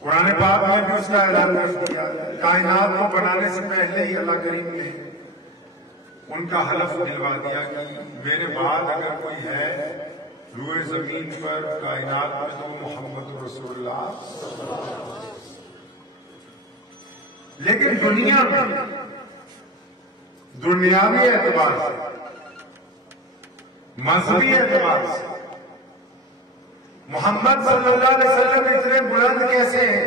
قرآن پاک میں بھی اس کا اعلان کر دیا، کائنات کو بنانے سے پہلے ہی اللہ کریم نے ان کا حلف دلوا دیا کہ میرے بعد اگر کوئی ہے روئے زمین پر کائنات میں تو محمد رسول اللہ۔ لیکن دنیا میں دنیاوی اعتبار سے، مذہبی اعتبار سے محمد صلی اللہ علیہ وسلم اتنے بلند کیسے ہیں؟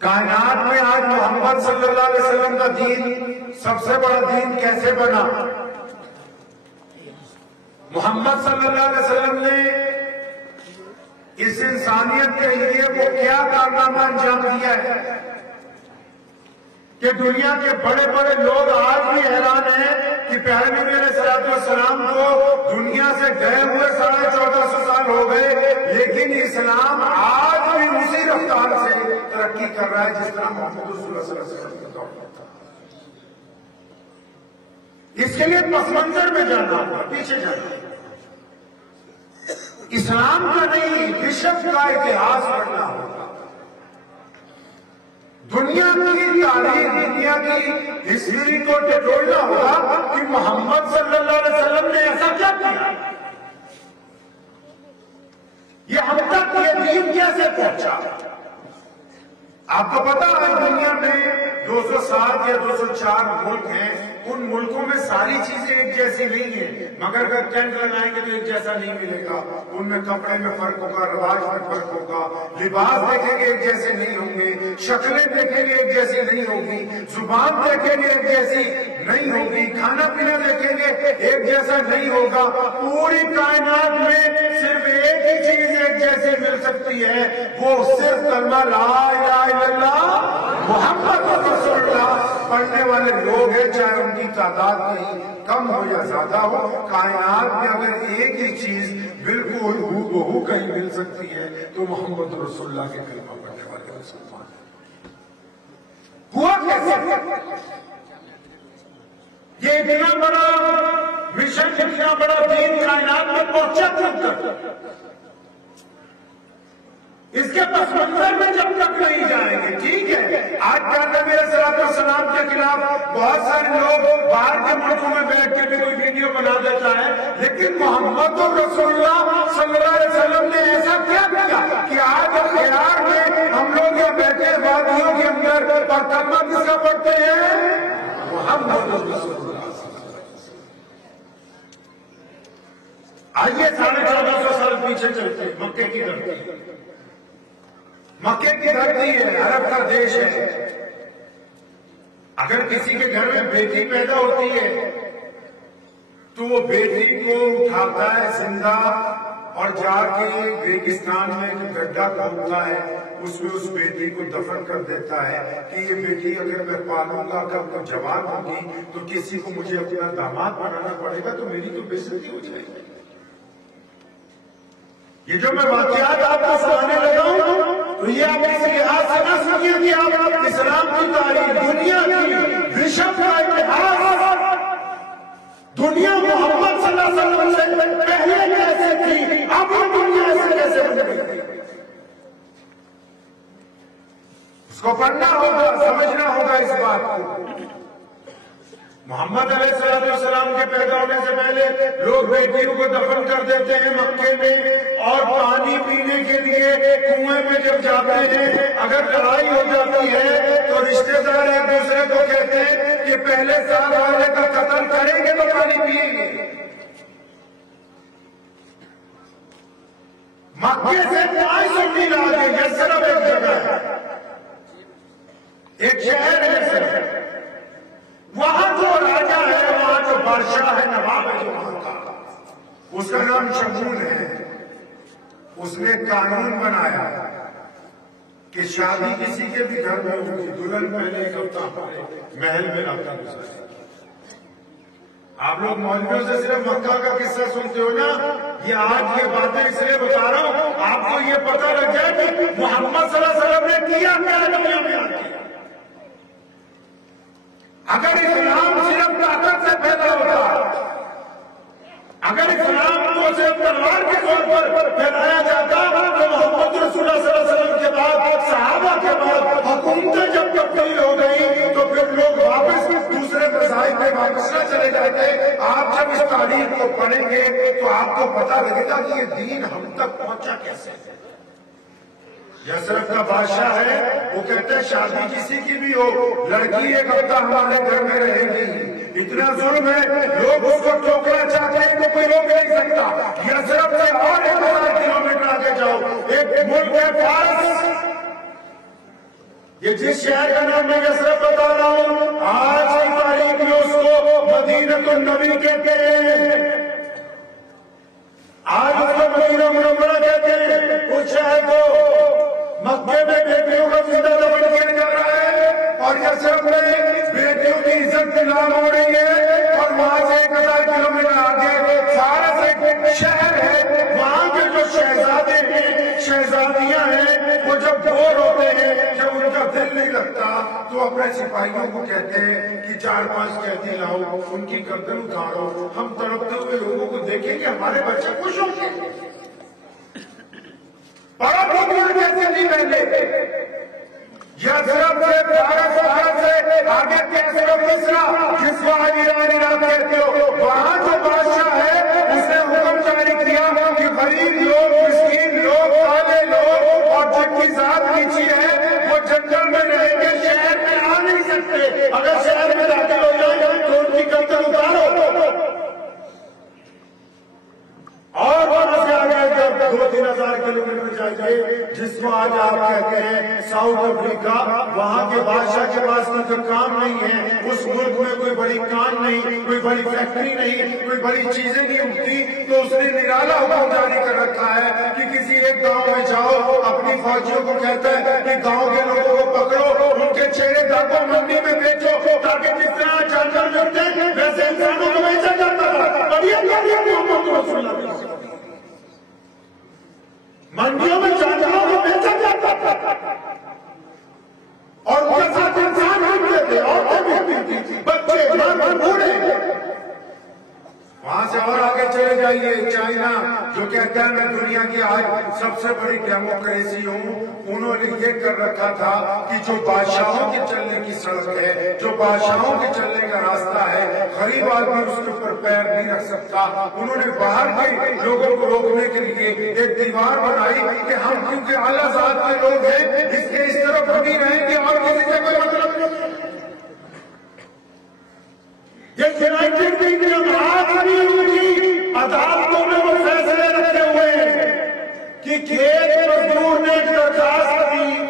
کائنات میں آج محمد صلی اللہ علیہ وسلم کا دین سب سے بڑا دین کیسے بنا؟ محمد صلی اللہ علیہ وسلم نے اس انسانیت کے لیے وہ کیا کارنامہ انجام دیا ہے کہ دنیا کے بڑے بڑے لوگ آج بھی حیران ہیں کہ پیارے نبی علیہ السلام کو دنیا سے گئے ہوئے 1450 سال ہو گئے، لیکن اسلام آج بھی اسی رفتار سے ترقی کر رہا ہے جس طرح محمد رسول اللہ صلی اللہ علیہ وسلم کا دور تھا۔ اس کے لیے پس منظر میں جانا ہوگا، پیچھے جانا ہوگا، اسلام کا نہیں وشو کا اتہاس پڑھنا ہوگا، دنیا کی تاریخ، دنیا کی ہسٹری کو ٹٹولنا ہوگا کہ محمد صلی اللہ علیہ وسلم نے ایسا کیا کیا، یہ ہم تک یہ دین کیسے پہنچا۔ آپ کو پتا ہے دنیا میں 260 یا 204 ملک ہیں، ان ملکوں میں ساری چیزیں ایک جیسی نہیں ہیں، مگر اگر ٹینٹ لگائیں گے تو ایک جیسا نہیں ملے گا، ان میں کپڑے میں فرق ہوگا، رواج میں فرق ہوگا، لباس دیکھیں گے ایک جیسے نہیں ہوں گے، شکلیں دیکھیں گے ایک جیسی نہیں ہوگی، زبان دیکھیں گے ایک جیسی نہیں ہوگی، کھانا پینا دیکھیں گے ایک جیسا نہیں ہوگا۔ پوری کائنات میں صرف ایک ہی چیز ایک جیسی مل سکتی ہے، وہ صرف کلمہ لا الہ الا اللہ محمد رسول اللہ پڑھنے والے لوگ ہیں، چاہے ان کی تعداد کہیں کم ہو یا زیادہ ہو۔ کائنات میں اگر ایک ہی چیز بالکل ہو بہو کہیں مل سکتی ہے تو محمد رسول اللہ کے کلمہ پڑھنے والے مسلمان ہوا کیسے؟ یہ اتنا بڑا مشن، اتنا بڑا دین کائنات میں پہنچا کب تک؟ اس کے پس منظر میں جب تک نہیں جائیں گے، ٹھیک ہے آج نبی علیہ السلام کے خلاف بہت سارے لوگ باہر کے ملکوں میں بیٹھ کے بھی کوئی ویڈیو بنا دیتا ہے، لیکن محمد رسول اللہ صلی اللہ علیہ وسلم نے ایسا کیا کیا کہ آج خیار میں ہم لوگ یہ بیٹھے وادیوں کے اندر اور کلمہ کس کا پڑھتے ہیں؟ محمد رسول اللہ۔ آئیے 1450 سال پیچھے چلتے ہیں، مکے کی دھرتی، مکے کی دھرتی ہے، عرب کا دیش ہے۔ اگر کسی کے گھر میں بیٹی پیدا ہوتی ہے تو وہ بیٹی کو اٹھاتا ہے زندہ اور جا کے ریگستان میں ایک گڈھا کھودتا ہے، اس میں اس بیٹی کو دفن کر دیتا ہے کہ یہ بیٹی اگر میں پالوں گا کب کو جوان ہوگی تو کسی کو مجھے اپنا داماد بنانا پڑے گا تو میری تو بے عزتی ہو جائے گی۔ یہ جو میں واقعات آپ کو سنانے لگا ہوں تو یہ آپ اس لحاظ سے نہ سمجھیں کہ آپ اسلام کی تاریخ، دنیا کی وشو کا اتہاس، دنیا محمد صلی اللہ علیہ وسلم سے پہلے کیسے تھی، اب دنیا ایسے کیسے بن گئی، اس کو پڑھنا ہوگا، سمجھنا ہوگا اس بات کو۔ محمد علیہ السلام کے پیدا ہونے سے پہلے لوگ بیٹیوں کو دفن کر دیتے ہیں مکے میں، اور پانی پینے کے لیے کنویں میں جب جاتے ہیں اگر لڑائی ہو جاتی ہے تو رشتہ دار ایک دوسرے کو کہتے ہیں کہ پہلے ساتھ والے کا قتل کریں گے تو پانی پیئیں گے۔ مکے سے 500 میل آگے یسرب ایک جگہ ہے، ایک شہر ہے یسرب، وہاں جو راجہ ہے، وہاں جو بادشاہ ہے، نواب ہے جو وہاں کا، اس کا نام شمون ہے۔ اس نے قانون بنایا کہ شادی کسی کے بھی گھر میں ہوگی، دلہن پہلے ایک ہفتہ محل میں رہتا گزارے۔ آپ لوگ مولویوں سے صرف مکہ کا قصہ سنتے ہو نا، یہ آج یہ باتیں اس لیے بتا رہا ہوں آپ کو یہ پتہ لگ جائے کہ محمد صلی اللہ علیہ وسلم نے کیا کیا دنیا میں آ کے۔ اگر اسلام صرف طاقت سے پیدا ہوتا، اگر اسلام کو صرف تلوار کے طور پر پھیلایا جاتا تو محمد رسول اللہ صلی اللہ علیہ وسلم کے مسئلہ چلے جاتے ہیں. آپ جب اس تاریخ کو پڑھیں گے تو آپ کو پتا لگے گا کہ یہ دین ہم تک پہنچا کیسے. یثرب کا بادشاہ ہے, وہ کہتے ہیں شادی کسی کی بھی ہو, لڑکی ایک ہفتہ ہمارے گھر میں رہے گی. اتنا ظلم ہے, لوگ اس کو ٹوکنا چاہتے ہیں تو کوئی روک نہیں سکتا. یثرب سے اور 1000 کلومیٹر آگے جاؤ, ایک ملک ہے فارس. یہ جس شہر کا نام میں یثرب بتا رہا ہوں, آج کی تاریخ میں اس کو مدینہ النبی کہتے ہیں. آج اس کو مدینہ منورہ کہتے ہیں. اس شہر کو مکے میں بیٹیوں کا زندہ دفن کیا جا رہا ہے, اور یثرب میں بیٹیوں کی عزت نام ہو رہی ہے. اور وہاں سے 1000 کلومیٹر آگے فارس ایک شہر ہے. وہاں کے جو شہزادے ہیں, شہزادیاں ہیں, وہ جب بور ہوتے ہیں, جب ان کا دل نہیں لگتا تو اپنے سپاہیوں کو کہتے ہیں کہ 4-5 قیدی لاؤ, ان کی گردن اتارو, ہم تڑپتے ہوئے لوگوں کو دیکھیں کہ ہمارے بچے خوش ہوں گے. بڑا بہت کیسے نہیں پہلے یثرب سے فارس سے آگے کیسر و کسرا, جس کو آج ایران عراق کہتے ہو, وہاں جو بادشاہ ہے اس نے حکم جاری کیا کہ غریب لوگ, مسکین لوگ, کالے لوگ اور جن کی ذات نیچی ہے وہ جنگل میں رہیں گے, شہر میں آ نہیں سکتے. اگر شہر میں داخل ہو جائے تو ان کی گردن اتارو. اور وہاں سے آگے جب 2-3 ہزار کلومیٹر جائیے, جس کو آج آپ کہتے ہیں ساؤتھ افریقہ, وہاں کے بادشاہ کے پاس کوئی کام نہیں ہے. اس ملک میں کوئی بڑی کام نہیں, کوئی بڑی فیکٹری نہیں, کوئی بڑی چیزیں نہیں اٹھتی, تو اس نے نرالا حکم جاری کر رکھا ہے کہ کسی ایک گاؤں میں جاؤ, اپنی فوجیوں کو کہتا ہے کہ گاؤں کے لوگوں کو پکڑو, ان کے چہرے داغوں منڈی میں بیچو, تاکہ جس طرح جانور ملتے ہیں ویسے انسانوں کو بیچا جاتا تھا. منڈیوں میں جانوروں کو بیچا جاتا تھا, اور ان کے ساتھ انسان ہوتے تھے, عورتیں بھی ہوتی تھی, بچے, مرد, بوڑھے. وہاں سے اور آگے چلے جائیے, چائنا جو کہتا ہے میں دنیا کی آج سب سے بڑی ڈیموکریسی ہوں, انہوں نے یہ کر رکھا تھا کہ جو بادشاہوں کے چلنے کی سڑک ہے, جو بادشاہوں کے چلنے کا راستہ ہے, غریب آدمی اس کے اوپر پیر نہیں رکھ سکتا. انہوں نے باہر کے لوگوں کو روکنے کے لیے ایک دیوار بنائی کہ ہم کیونکہ اعلیٰ ذات کے لوگ ہیں, اس کے اس طرف کبھی رہیں گے اور کسی سے کوئی مطلب نہیں. یہ یونائیٹڈ کنگڈم آج بھی ان کی عدالتوں میں وہ فیصلے رکھے ہوئے ہیں کہ کھیت مزدور نے ایک درخواست دی,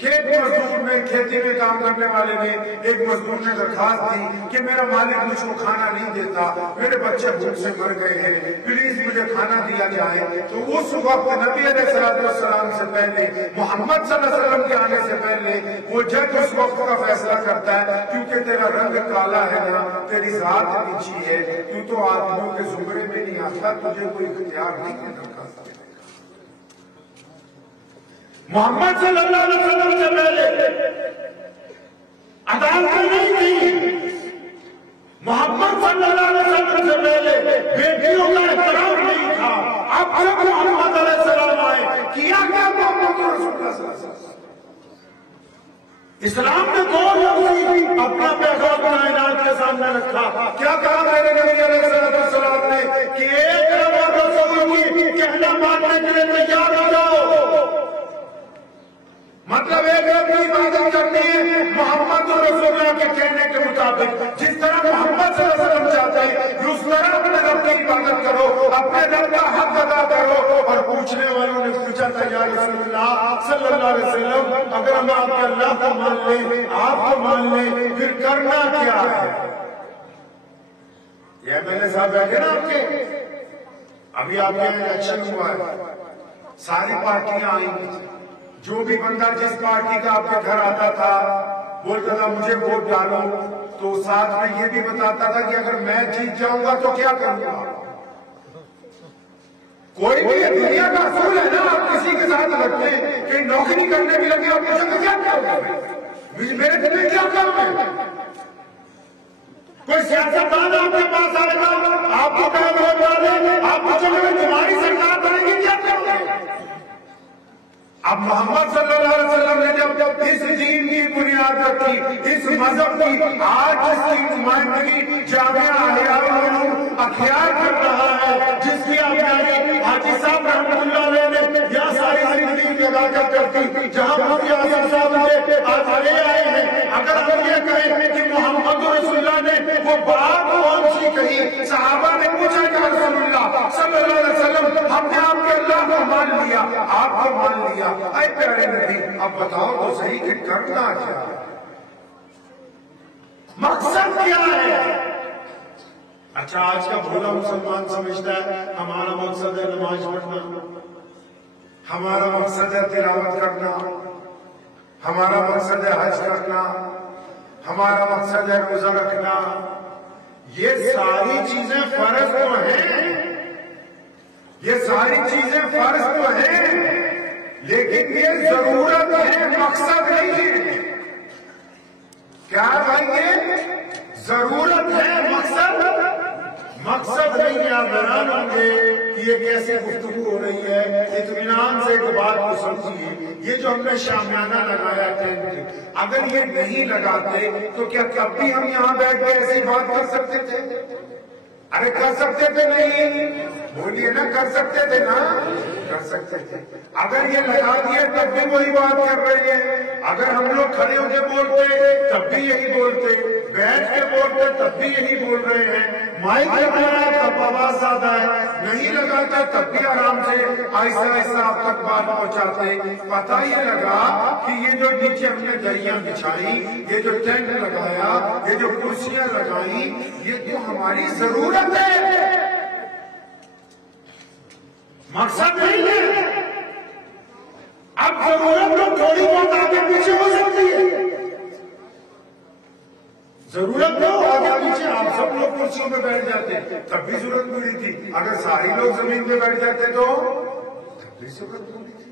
کھیت مزدور میں, کھیتی میں کام کرنے والے نے, ایک مزدور نے درخواست دی کہ میرا مالک مجھ کو کھانا نہیں دیتا, میرے بچے بھوک سے مر گئے ہیں, پلیز مجھے کھانا دیا جائے. تو اس وقت نبی علیہ السلام سے پہلے, محمد صلی اللہ علیہ وسلم کے آنے سے پہلے وہ جج اس وقت کا فیصلہ کرتا ہے, کیونکہ تیرا رنگ کالا ہے نا, تیری ذات نیچی ہے, تو آدمیوں کے زمرے میں نہیں آتا, تجھے کوئی اختیار نہیں ہے درخواست. محمد صلی اللہ علیہ وسلم سے پہلے عدالت نہیں تھی, محمد صلی اللہ علیہ وسلم سے پہلے بیٹیوں کا احترام نہیں تھا. اب جب محمد علیہ السلام آئے, کیا کیا محمد رسول اللہ صلی اللہ علیہ وسلم, اسلام نے 2 لفظ اپنا پیغام کائنات کے سامنے رکھا. کیا کہا میرے نبی علیہ السلام نے کہ ایک رسول کی کہنا ماننے کے لیے تیار ہو جاؤ. مطلب ایک رب کی عبادت کرنی ہے محمد رسول اللہ کے کہنے کے مطابق, جس طرح محمد صلی اللہ علیہ وسلم چاہتے ہیں اس طرح اپنے رب کی عبادت کرو, اپنے رب کا حق ادا کرو. اور پوچھنے والوں نے پوچھا تھا یا رسول اللہ صلی اللہ علیہ وسلم, اگر ہم آپ کے اللہ کو مان لیں, آپ کو مان لیں, پھر کرنا کیا ہے؟ یہ میں نے صاحب بیٹھے نا آپ کے, ابھی آپ کے الیکشن ہوا ہے, ساری پارٹیاں آئیں, جو بھی بندہ جس پارٹی کا آپ کے گھر آتا تھا بولتا تھا مجھے ووٹ ڈالو, تو ساتھ میں یہ بھی بتاتا تھا کہ اگر میں جیت جاؤں گا تو کیا کروں گا. کوئی بھی دنیا کا اصول ہے نا, آپ کسی کے ساتھ لگتے ہیں کہ نوکری کرنے بھی لگے اور پوچھیں گے کیا کرو, میرے دل میں کیا کام ہے. کوئی سیاستدان آپ کے پاس آئے گا, آپ کو کہا ووٹ ڈالیں, آپ پوچھیں گے تمہاری سرکار بنے گی, کیا کرو گے. اب محمد صلی اللہ علیہ وسلم نے جب اس دین کی بنیاد رکھی، اس مذہب کی، آج اس کی نمائندگی جامعہ احیاء العلوم اختیار کر رہا ہے، جس کی آبیاری حاجی صاحب رحمۃ اللہ علیہ نے یا ساری زندگی کی ادا کرتی، جہاں مفتی اعظم صاحب نے آج لے آئے ہیں۔ اگر ہم یہ کہیں کہ محمد رسول اللہ نے وہ بات کون سی کہی، صحابہ نے پوچھا کہ رسول اللہ صلی اللہ علیہ وسلم ہم نے آپ کے اللہ کو مان لیا، آپ کو مان لیا، اے پیارے نبی اب بتاؤ تو صحیح کہ کرنا کیا ہے، مقصد کیا ہے؟ اچھا آج کا بھولا مسلمان سمجھتا ہے ہمارا مقصد ہے نماز پڑھنا، ہمارا مقصد ہے تلاوت کرنا، ہمارا مقصد ہے حج کرنا، ہمارا مقصد ہے روزہ رکھنا۔ یہ ساری چیزیں فرض تو ہیں، یہ ساری چیزیں فرض تو ہیں، لیکن یہ ضرورت ہے، مقصد نہیں ہے۔ کیا بھائی یہ ضرورت ہے، مقصد نہیں ہے۔ آپ حیران ہوں گے کہ یہ کیسے گفتگو ہو رہی ہے۔ اطمینان سے ایک بات کو سمجھیے، یہ جو ہم نے شامیانہ لگایا ہے، اگر یہ نہیں لگاتے تو کیا کبھی ہم یہاں بیٹھ کے ایسی بات کر سکتے تھے؟ ارے کر سکتے تھے نہیں؟ بولیے نا، کر سکتے تھے نا؟ کر سکتے تھے۔ اگر یہ لگا دیے تب بھی وہی بات کر رہے ہیں، اگر ہم لوگ کھڑے ہو کے بولتے تب بھی یہی بولتے، بیٹھ کے بولتے تب بھی یہی بول رہے ہیں۔ مائک لگانا ہے تب آواز زیادہ ہے، نہیں لگاتا تب بھی آرام سے آہستہ آہستہ آپ تک بات پہنچاتے۔ پتہ یہ لگا کہ یہ جو نیچے ہم نے دریاں بچھائی، یہ جو ٹینٹ لگایا، یہ جو کرسیاں لگائی، یہ تو ہماری ضرورت ہے، مقصد نہیں ہے۔ اب ضرورت تو تھوڑی بہت آگے پیچھے ہو سکتی ہے، ضرورت تو آگے پیچھے آپ سب لوگ کرسیوں پہ بیٹھ جاتے تب بھی ضرورت پوری تھی، اگر سارے لوگ زمین پہ بیٹھ جاتے تو تب بھی ضرورت پوری تھی۔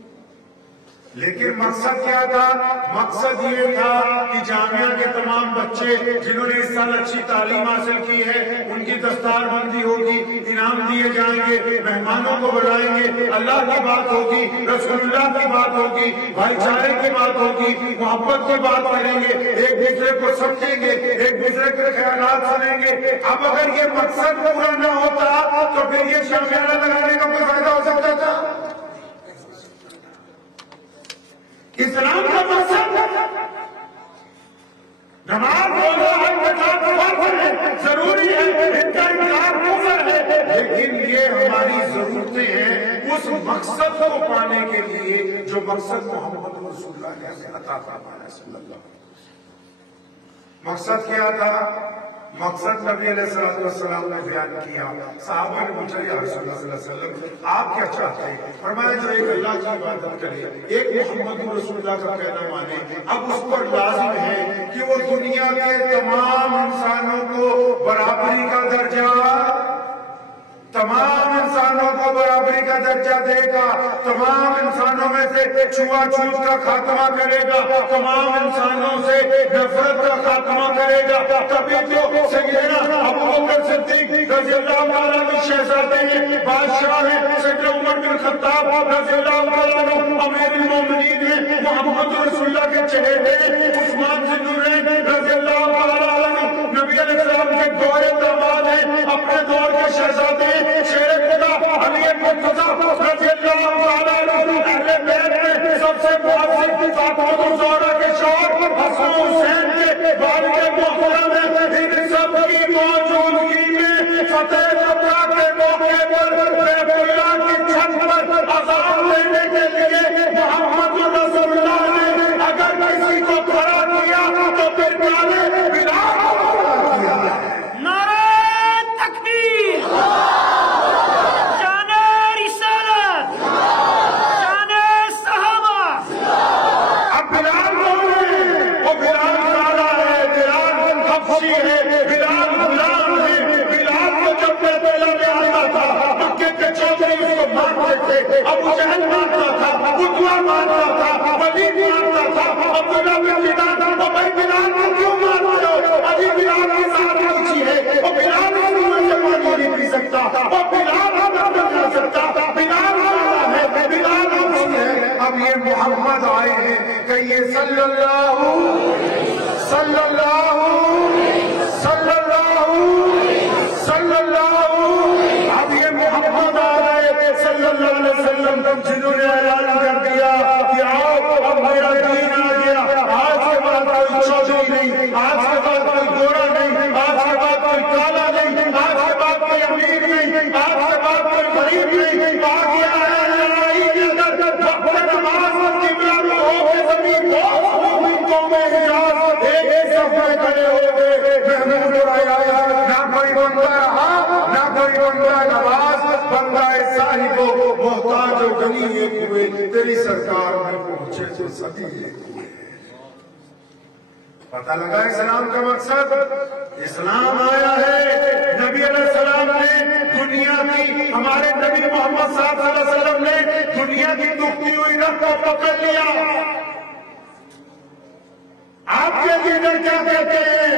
لیکن مقصد کیا تھا؟ مقصد یہ تھا کہ جامعہ کے تمام بچے جنہوں نے اس سال اچھی تعلیم حاصل کی ہے ان کی دستار بندی ہوگی، انعام دیے جائیں گے، مہمانوں کو بلائیں گے، اللہ کی بات ہوگی، رسول اللہ کی بات ہوگی، بھائی چارے کی بات ہوگی، محبت کی بات کریں گے، ایک دوسرے کو سمجھیں گے، ایک دوسرے کے خیالات سنیں گے۔ اب اگر یہ مقصد پورا نہ ہوتا تو پھر یہ شامیانہ لگانے کا کوئی فائدہ ہو سکتا تھا؟ اسلام کا مقصد نماز روزہ حج زکات فرض ہے، ضروری ہے، ان کا انکار کفر ہے، لیکن یہ ہماری ضرورتیں ہیں اس مقصد کو پانے کے لیے جو مقصد محمد رسول اللہ نے عطا فرمایا صلی اللہ علیہ وسلم۔ مقصد کیا تھا؟ مقصد نبی علیہ السلام نے بیان کیا۔ صحابہ نے پوچھا یا رسول اللہ صلی اللہ علیہ وسلم آپ کیا چاہتے ہیں؟ فرمایا جو ایک اللہ کی عبادت کرے، ایک محمد رسول اللہ کا کہنا مانے، اب اس پر لازم ہے کہ وہ دنیا کے تمام انسانوں کو برابری کا درجہ، تمام انسانوں کو برابری کا درجہ دے گا، تمام انسانوں میں سے چھوا چھوت کا خاتمہ کرے گا، تمام انسانوں سے نفرت کا خاتمہ کرے گا۔ تبھی تو سیدنا ابو بکر صدیق رضی اللہ تعالیٰ عنہ شہزادے ہیں، بادشاہ ہیں، سیدنا عمر بن خطاب رضی اللہ تعالیٰ عنہ امیر المومنین ہیں، محمد رسول اللہ کے چہرے ہیں، عثمان ذی النورین رضی اللہ تعالیٰ عنہ نبی علیہ السلام کے دور داماد ہیں، اپنے دور کے شہزادے ہیں، شیر خدا علی مرتضیٰ رضی اللہ تعالیٰ عنہ اہل بیت میں سب سے معظم فاطمہ الزہرا کے شوہر حسن حسین کے والد محترم ہیں، ان سب کی موجودگی میں فتح جبرا کے موقع پر بیت اللہ کی چھت پر اذان دینے کے لیے محمد رسول اللہ نے اگر کسی کو کھڑا کیا تو پھر بلال کو کھڑا کیا۔ نعرہ تکبیر، شان رسالت، شان صحابہ۔ اب بلال کون ہے؟ وہ بلال کالا ہے، بلال حبشی ہے، بلال غلام ہے۔ بلال کو جب بیت اللہ میں آتا تھا مکے کے چودھری اس کو مارتے تھے، ابو جہل مارتا تھا، عتبہ مارتا تھا، ولید مارتا تھا، عبداللہ بن بلال، اور بھائی بلال کو کیوں مارتے ہو؟ ابھی بلال کی ذات اونچی ہے، وہ بلال کو پانی نہیں پی سکتا، وہ بلال کو نہیں کر سکتا، بلال والا ہے، بلال حبشی ہے۔ اب یہ محمد آئے ہیں، کہیے صلی اللہ صلی اللہ صلی اللہ صلی اللہ۔ اب یہ محمد آ رہے صلی اللہ علیہ وسلم، جنہوں نے اعلان کر دیا کہ آؤ اب میرا دین آ گیا، آج کے بعد کوئی چودھری نہیں، آج کے بعد کوئی گورا نہیں، آج کے بعد کوئی کالا نہیں، آج کے بعد کوئی امیر نہیں، آج کے بعد کوئی غریب نہیں، آ گیا ہے لڑائی کے اندر وقت نماز اور قبلہ میں ہو کے زمین کو میں حجاز ایک صف میں کھڑے ہو گئے، محمود آیا، نہ کوئی بندہ رہا نہ کوئی بندہ نواز، بندہ صاحب و محتاج و غنی ایک ہوئے، تیری سرکار میں پہنچے تو سبھی ایک ہوئے۔ پتہ لگا اسلام کا مقصد؟ اسلام آیا ہے، نبی علیہ السلام نے دنیا کی، ہمارے نبی محمد صلی اللہ علیہ وسلم نے دنیا کی دکھتی ہوئی رکھ کو پکڑ لیا۔ آپ کے لیڈر کیا کہتے ہیں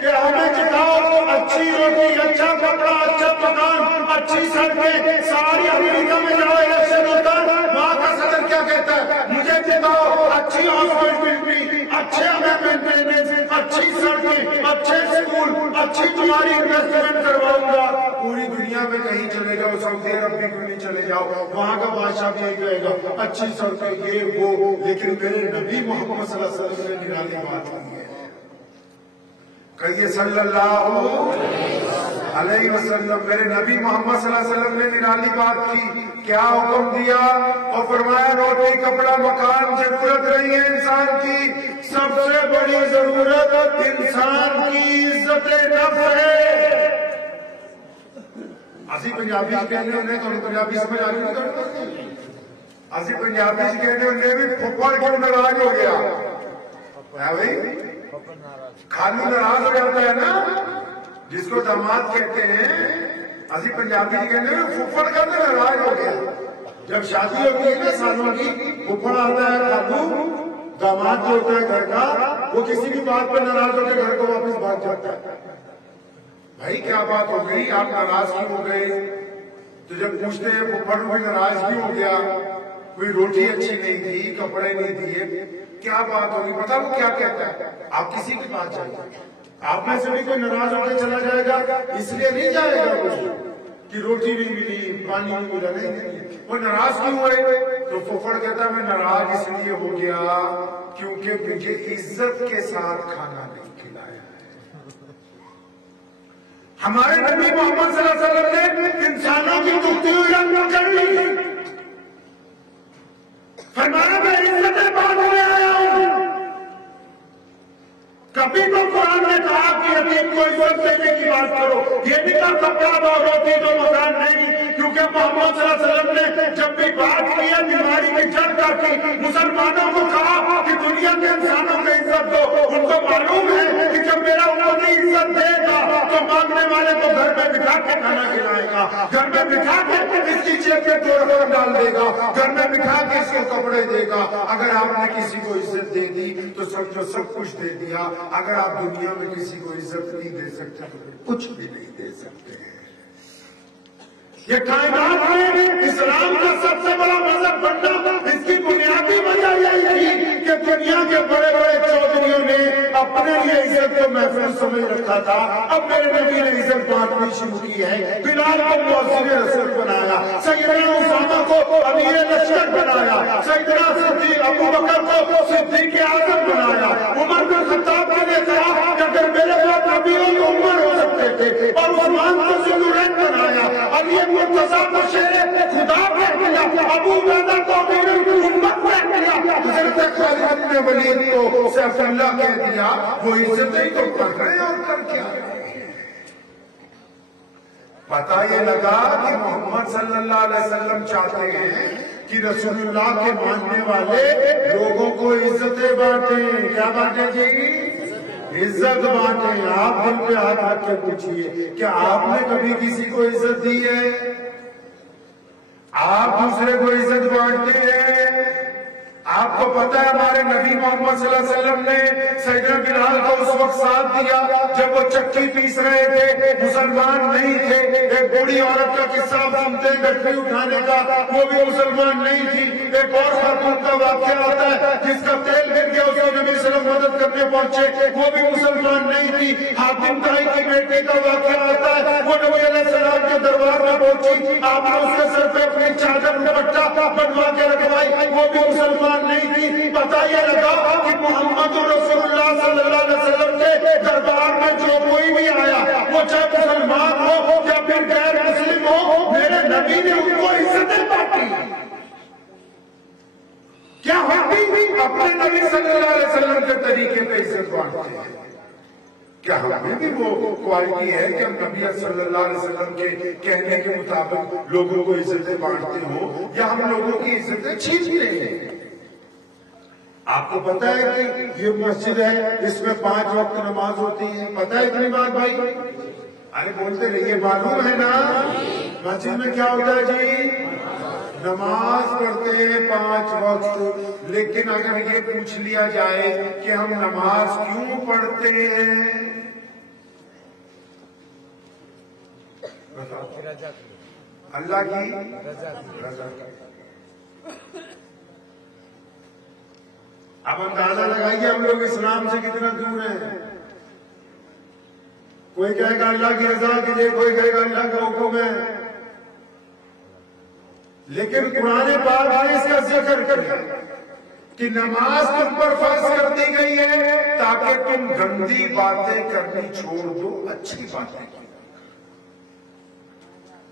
کہ ہمیں جتاؤ، اچھی روٹی، اچھا کپڑا، اچھا مکان، اچھی سڑکیں، ساری امریکہ میں جاؤ الیکشن ہوتا ہے، وہاں کا صدر کیا کہتا ہے؟ مجھے جتاؤ، اچھی ہاسپٹلٹی، اچھے مینٹیننس، اچھی سڑکیں، اچھے اسکول، اچھی تمہاری انویسٹمنٹ کرواؤں گا۔ پوری دنیا میں کہیں چلے جاؤ، سعودی عرب بھی کیوں نہیں چلے جاؤ، وہاں کا بادشاہ بھی یہی کہے گا اچھی سڑکیں یہ وہ، لیکن میرے نبی محمد صلی اللہ علیہ وسلم نے نرالی بات کی ہے۔ کہیے صلی اللہ علیہ وسلم، میرے نبی محمد صلی اللہ علیہ وسلم نے نرالی بات کی، کیا حکم دیا اور فرمایا روٹی کپڑا مکان ضرورت نہیں ہے انسان کی، سب سے بڑی ضرورت انسان کی عزت نفس ہے۔ اسی پنجابی کہنے انہیں تو پنجابی سمجھ آ رہی ہے، اسی پنجابی کہنے انہیں بھی پھپڑ کیوں ناراض ہو گیا ہے بھائی، خالو ناراض ہو جاتا ہے نا، جس کو داماد کہتے ہیں، اسی پنجابی کہنے میں پھپڑ کرنے ناراض ہو گیا۔ جب شادی ہوتی ہے نا سالوں کی، پھپڑ آتا ہے خالو، داماد جو ہوتا ہے گھر کا، وہ کسی بھی بات پر ناراض ہو کے گھر کو واپس بھاگ جاتا ہے۔ بھائی کیا بات ہو گئی، آپ ناراض کیوں ہو گئے؟ تو جب پوچھتے ہیں پھپڑ بھی ناراض کیوں ہو گیا، کوئی روٹی اچھی نہیں تھی، کپڑے نہیں دیے، کیا بات ہوگی؟ پتا وہ کیا کہتا ہے؟ آپ کسی کے پاس جائیں، آپ میں سے بھی کوئی ناراض ہو کے چلا جائے گا، اس لیے نہیں جائے گا کہ روٹی نہیں ملی، پانی نہیں ملا، نہیں، وہ ناراض کیوں ہوئے؟ تو پھپڑ کہتا ہے میں ناراض اس لیے ہو گیا کیونکہ مجھے عزت کے ساتھ کھانا نہیں کھلایا ہے۔ ہمارے نبی محمد صلی اللہ علیہ وسلم نے انسانوں کی دکھتی ہوئی رنگ کر لی، فرمایا میں عزت بانٹنے آیا ہوں۔ کبھی تو قرآن نے کہا کہ یتیم کو عزت دینے کی بات کرو، یہ بھی کہا کپڑا دو، روٹی دو، مکان نہیں، کیونکہ محمد صلی اللہ علیہ وسلم نے جب بھی بات کی ہے بیماری کی جڑ کی، مسلمانوں کو کہا کہ دنیا کے انسانوں کو عزت دو۔ ان کو معلوم ہے کہ جب میرا امت عزت دے گا تو مانگنے والے کو گھر میں بٹھا کے کھانا کھلائے گا، گھر میں بٹھا کے اس کی جیب میں 2 روپے ڈال دے گا، گھر میں بٹھا کے اس کو کپڑے دے گا۔ اگر آپ نے کسی کو عزت دے دی تو سمجھو سب کچھ دے دیا، اگر آپ دنیا میں کسی کو عزت نہیں دے سکتے تو کچھ بھی نہیں دے سکتے ہیں۔ یہ کائنات میں اسلام کا سب سے بڑا مذہب بننا، اس کی بنیادی وجہ یہی تھی کہ دنیا کے بڑے بڑے چودھریوں نے اپنے لیے عزت کو محفوظ سمجھ رکھا تھا، اب میرے نبی نے عزت بانٹنی شروع کی ہے۔ بلال کو مؤذن رسول بنایا، سیدنا اسامہ کو امیر لشکر بنایا، سیدنا صدیق ابو بکر کو صدیق اعظم بنایا، عمر بن خطاب نے کہا کہ اگر میرے بعد نبیوں کی عمر ہو سکتے تھے، اور عثمان کو ذوالنورین بنایا، علی مرتضیٰ کو شیر خدا کہہ دیا، ابو عبیدہ کو امیر الامت کہہ دیا، حضرت خالد بن ولید کو سیف اللہ کہہ دیا۔ وہ عزتیں تو کر رہے ہیں اور کر کیا رہے ہیں؟ پتہ یہ لگا کہ محمد صلی اللہ علیہ وسلم چاہتے ہیں کہ رسول اللہ کے ماننے والے لوگوں کو عزتیں بانٹیں۔ کیا بانٹیں جی؟ عزت بانٹیں۔ آپ دل پہ ہاتھ رکھ کے پوچھئے کیا آپ نے کبھی کسی کو عزت دی ہے؟ آپ دوسرے کو عزت بانٹتے ہیں؟ آپ کو پتہ ہے ہمارے نبی محمد صلی اللہ علیہ وسلم نے سیدنا بلال کو اس وقت ساتھ دیا جب وہ چکی پیس رہے تھے، مسلمان نہیں تھے۔ ایک بوڑھی عورت کا قصہ آپ سنتے ہیں گٹھی اٹھانے کا، وہ بھی مسلمان نہیں تھی۔ ایک اور خاتون کا پہنچے وہ بھی مسلمان نہیں تھی. حاتم طائی کی بیٹی کا واقعہ آتا ہے, وہ نبی علیہ السلام کے دربار میں پہنچی, آپ نے اس کے سر پہ اپنی چادر دوپٹہ بنوا کے رکھوائی, وہ بھی مسلمان نہیں تھی. پتہ یہ لگا کہ محمد رسول اللہ صلی اللہ علیہ وسلم کے دربار میں جو کوئی بھی آیا, وہ چاہے مسلمان ہو یا پھر غیر مسلم ہو, میرے نبی نے ان کو عزتیں بانٹی. کیا ہم بھی اپنے نبی صلی اللہ علیہ وسلم کے طریقے پہ عزت بانٹتے ہیں؟ کیا ہمیں بھی وہ کوالٹی ہے کہ ہم نبی صلی اللہ علیہ وسلم کے کہنے کے مطابق لوگوں کو عزتیں بانٹتے ہوں, یا ہم لوگوں کی عزتیں چھینتے ہیں؟ آپ کو پتا ہے کہ یہ مسجد ہے, اس میں 5 وقت نماز ہوتی ہے, پتا ہے اتنی بات بھائی؟ ارے بولتے رہیے, معلوم ہے نا مسجد میں کیا ہوتا ہے جی؟ نماز پڑھتے ہیں 5 وقت. لیکن اگر یہ پوچھ لیا جائے کہ ہم نماز کیوں پڑھتے ہیں, اللہ کی رضا. اب اندازہ لگائیے ہم لوگ اسلام سے کتنا دور ہیں. کوئی کہے گا اللہ کی رضا کے لیے, کوئی کہے گا اللہ کا حکم ہے. لیکن قرآن پاک نے اس کا ذکر کیا کہ نماز تم پر فرض کر دی گئی ہے تاکہ تم گندی باتیں کرنی چھوڑ دو, اچھی باتیں کرو.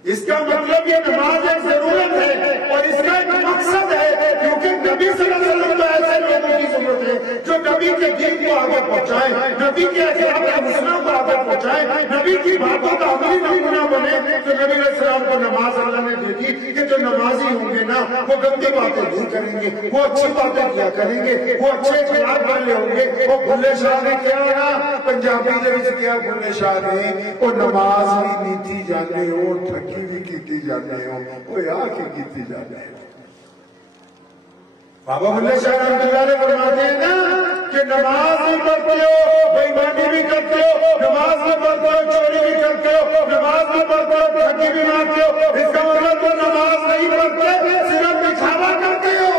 اس کا مطلب یہ نماز ایک ضرورت ہے اور اس کا ایک مقصد ہے, کیونکہ نبی صلی اللہ علیہ وسلم کو ایسے لوگوں کی ضرورت ہے جو نبی کے دین کو آگے پہنچائیں, نبی کے اخلاق حسنہ کو آگے پہنچائیں, نبی کی باتوں کا عملی نمونہ بنے. تو نبی علیہ السلام کو نماز اللہ نے دے دی کہ جو نمازی ہوں گے نا وہ گندی باتیں نہیں کریں گے, وہ اچھی باتیں کیا کریں گے, وہ اچھے اخلاق والے ہوں گے. وہ بھلے شاہ نے کیا ہونا, پنجابی دے وچ کیا بھلے شاہ نے, وہ نماز بھی نیتی جانے ہو, ٹھگی بھی کیتی جانے ہو, وہ یہاں کی کیتی جانے ہو. بابا بھلے شاہ رحمۃ اللہ علیہ فرماتے ہیں نا کہ نماز بھی پڑھتے ہو, بے ایمانی بھی کرتے ہو, نماز بھی پڑھتے ہو, چوری بھی کرتے ہو, نماز بھی پڑھتے ہو, ٹھگی بھی مارتے ہو. اس کا مطلب تو نماز نہیں پڑھتے, صرف دکھاوا کرتے ہو.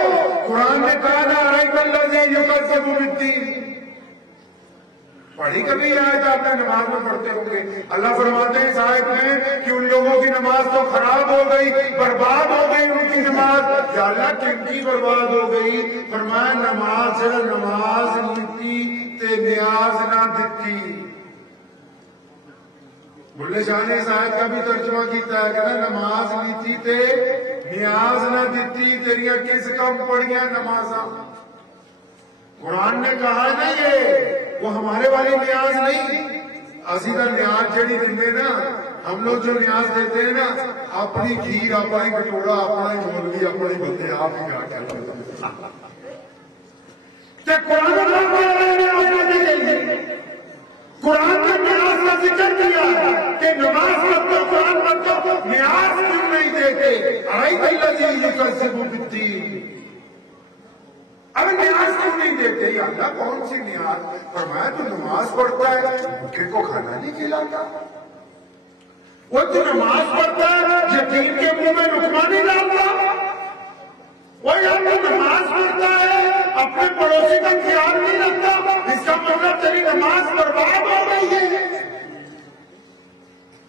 قرآن نے کہا نا رأیت الذی یکذب بالدین, پڑھی کبھی آیت آپ نے نماز میں پڑھتے ہوں گے. اللہ فرماتے ہیں اس آیت میں کہ ان لوگوں کی نماز تو خراب ہو گئی, برباد ہو گئی ان کی نماز. یا اللہ کن کی برباد ہو گئی؟ فرمایا نماز لیتی تے نیاز نہ دیتی. بھلے شاہ نے اس آیت کا بھی ترجمہ کیتا ہے کہ نماز لیتی تے نیاز نہ دیتی, تیریاں کس کم پڑھیاں نمازاں. قرآن نے کہا نا یہ وہ ہمارے والی نیاز نہیں, اسی کا نیاز جڑی دیندے نا, ہم لوگ جو نیاز دیتے ہیں نا, اپنی کھیر, اپنا ہی کٹورا, اپنا ہی مولوی, اپنا ہی بندے, آپ ہی کیا کہتے ہیں. قرآن نے نیاز کا ذکر کیا کہ نماز پڑھو, قرآن پڑھو, نیاز کیوں نہیں دیتے؟ رأیت الذی یکذب بالدین, ارے نیاز کیوں نہیں دیتے؟ یا اللہ کون سی نیاز؟ فرمایا تو نماز پڑھتا ہے, بھوکے کو کھانا نہیں کھلاتا. وہ تو نماز پڑھتا ہے, یتیم کے منہ میں لقمہ نہیں ڈالتا. وہ یار تو نماز پڑھتا ہے, اپنے پڑوسی کا خیال نہیں رکھتا. اس کا مطلب تیری نماز برباد ہو گئی ہے.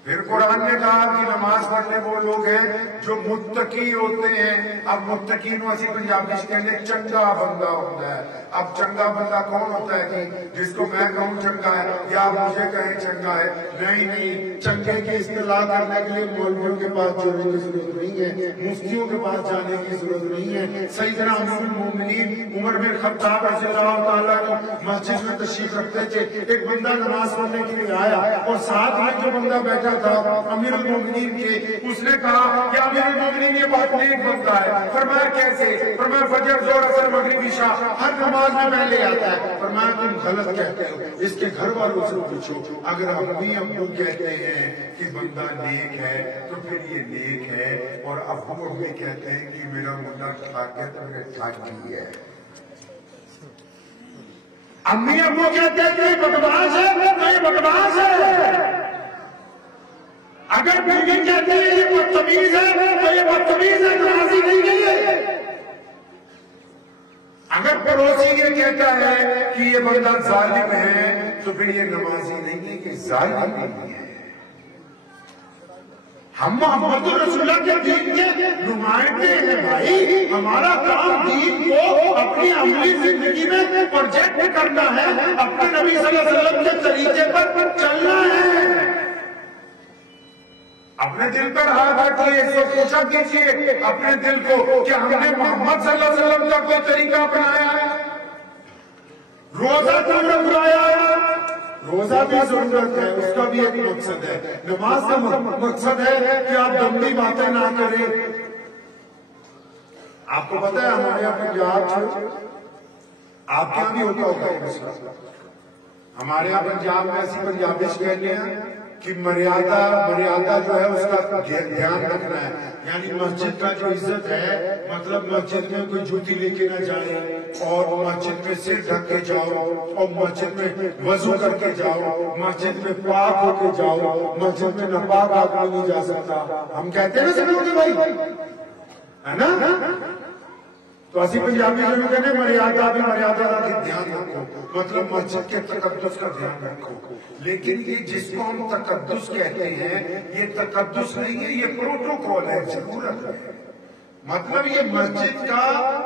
پھر قرآن نے کہا کہ نماز پڑھنے وہ لوگ ہیں جو متقی ہوتے ہیں. اب متقی نو اسی پنجابی سے کہنے چنگا بندہ ہوتا ہے. اب چنگا بندہ کون ہوتا ہے کہ جس کو میں کہوں چنگا ہے یا مجھے کہیں چنگا ہے؟ نہیں, چنگے کی اصطلاح کرنے کے لیے مولویوں کے پاس جانے کی ضرورت نہیں ہے, مفتیوں کے پاس جانے کی ضرورت نہیں ہے. سیدنا امیر المومنین عمر بن خطاب رضی اللہ تعالیٰ کو مسجد میں تشریف رکھتے تھے. ایک بندہ نماز پڑھنے کے لیے آیا اور ساتھ میں جو بندہ بیٹھا تھا امیر المومنین کے, اس نے کہا کہ امیر المومنین یہ بہت نیک بندہ ہے. فرمایا کیسے؟ فرمایا فجر ظہر عصر مغرب عشاء ہر نماز میں پہلے آتا ہے. فرمایا تم غلط کہتے ہو, اس کے گھر والوں سے پوچھو. اگر امی ابو کہتے ہیں کہ بندہ نیک ہے تو پھر یہ نیک ہے, اور ابو امی کہتے ہیں کہ میرا منڈا ٹھاک ہے تو میرے ٹھاکی ہے. امی ابو کہتے ہیں کہ بکواس ہے تو یہ بکواس ہے. اگر بیوی کہتے ہیں یہ بدتمیز ہے تو یہ بدتمیز ہے, راضی نہیں ہے. اگر پڑوسی یہ کہتا ہے کہ یہ بندہ ظالم ہے تو پھر یہ نمازی نہیں ہے، یہ ظالم نہیں ہے۔ ہم محمد رسول اللہ کے دین کے نمائندے ہیں بھائی، ہمارا کام دین کو اپنی عملی زندگی میں پروجیکٹ کرنا ہے، اپنے نبی صلی اللہ علیہ وسلم کے طریقے پر چلنا ہے۔ اپنے دل پر ہاتھ رکھیے، اس کو پوچھا کیجیے اپنے دل کو کہ ہم نے محمد صلی اللہ علیہ وسلم کا کوئی طریقہ اپنایا ہے؟ روزہ کیوں رکھوایا ہے؟ روزہ بھی ضرورت ہے، اس کا بھی ایک مقصد ہے۔ نماز کا مقصد ہے کہ آپ گندی باتیں نہ کریں۔ آپ کو پتا ہے ہمارے یہاں پنجاب، آپ کے یہاں بھی ہوتا ہوگا یہ مسئلہ، ہمارے یہاں پنجاب میں ایسی پنجابی کہتے ہیں کہ مریادہ جو ہے اس کا دھیان رکھنا ہے، یعنی مسجد کا جو عزت ہے، مطلب مسجد میں کوئی جوتی لے کے نہ جائے، اور مسجد میں سر ڈھک کے جاؤ، اور مسجد میں وضو کر کے جاؤ، مسجد میں پاک ہو کے جاؤ، مسجد میں ناپاک آدمی نہیں جا سکتا۔ ہم کہتے ہیں نا سب لوگ بھائی، ہے نا؟ تو اسی پنجابی میں کہتے ہیں مریادہ کا دھیان رکھو، مطلب مسجد کے تقدس کا دھیان رکھو۔ لیکن یہ جس کو ہم تقدس کہتے ہیں یہ تقدس نہیں ہے، یہ پروٹوکول ہے، ضرورت ہے۔ مطلب یہ مسجد کا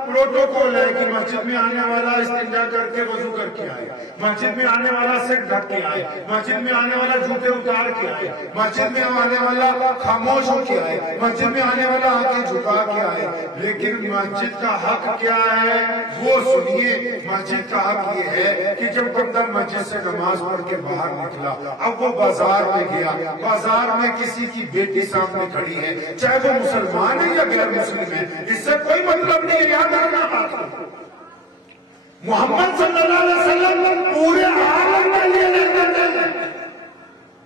پروٹوکول ہے کہ مسجد میں آنے والا استنجا کر کے وضو کر کے آئے، مسجد میں آنے والا سر ڈھک کے آئے، مسجد میں آنے والا جوتے اتار کے آئے، مسجد میں آنے والا خاموش ہو کے آئے، مسجد میں آنے والا آنکھیں جھکا کے آئے۔ لیکن مسجد کا حق کیا ہے وہ سنیے۔ مسجد کا حق یہ ہے کہ جب بندہ مسجد سے نماز پڑھ کے باہر نکلا، اب وہ بازار میں گیا، بازار میں کسی کی بیٹی سامنے کھڑی ہے، چاہے وہ مسلمان ہے یا غیر مسلم، اس سے کوئی مطلب نہیں، یاد رکھنا بات کو۔ محمد صلی اللہ علیہ وسلم پورے عالم کے لیے نہیں کرتے،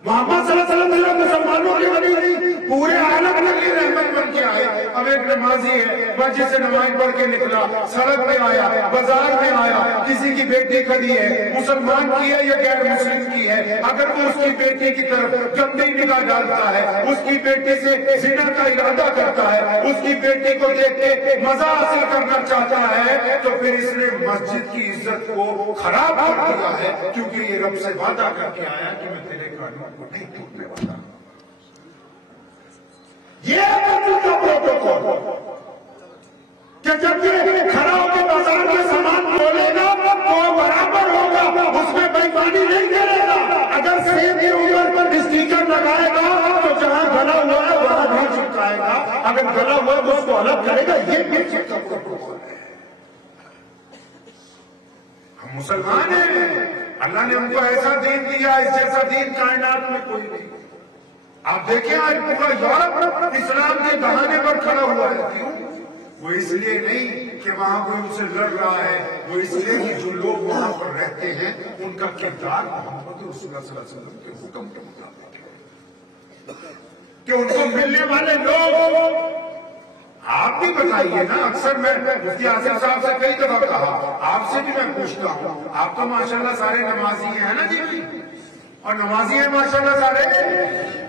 محمد صلی اللہ علیہ وسلم مسلمانوں کے لیے پورے عالم کے لیے رحمت بن کے آئے۔ اب ایک نمازی ہے، مسجد سے نماز پڑھ کے نکلا، سڑک پہ آیا، بازار میں آیا، کسی کی بیٹی کھڑی ہے، مسلمان کی ہے یا غیر مسلم کی ہے، اگر وہ اس کی بیٹی کی طرف گندی نگاہ ڈالتا ہے، اس کی بیٹی سے زنا کا ارادہ کرتا ہے، اس کی بیٹی کو دیکھ کے مزہ حاصل کرنا چاہتا ہے، تو پھر اس نے مسجد کی عزت کو خراب کر دیا ہے، کیونکہ یہ رب سے وعدہ کر کے آیا کہ میں تیرے قانون کو نہیں ٹوٹنے والا۔ یہ مسجد کا پروٹوکول کہ جب یہ کھڑا ہو کے بازار میں سامان کھولے گا تو برابر ہوگا، اس میں بےایمانی نہیں کرے گا۔ اگر سیب کے اوپر پر اسٹیکر لگائے گا تو جہاں گلا ہوا ہے وہاں بھی چپکائے گا، اگر گلا ہوا ہے اس کو الگ کرے گا۔ یہ مسجد کا پروٹوکول ہے۔ ہم مسلمان ہیں، اللہ نے ہم کو ایسا دین دیا، اس جیسا دین کائنات میں کوئی نہیں۔ آپ دیکھیں آج پورا یورپ اسلام کے بہانے پر کھڑا ہوا ہے، کیوں؟ وہ اس لیے نہیں کہ وہاں کوئی ان سے لڑ رہا ہے، وہ اس لیے کہ جو لوگ وہاں پر رہتے ہیں ان کا کردار محمد رسول اللہ صلی اللہ علیہ وسلم کے حکم کے مطابق ہے، کہ ان کو ملنے والے لوگ۔ آپ بھی بتائیے نا، اکثر میں مفتی آصف صاحب سے کئی دفعہ کہا، آپ سے بھی میں پوچھتا ہوں، آپ تو ماشاءاللہ سارے نمازی ہیں نا جی، اور نمازی ہیں ماشاءاللہ سارے،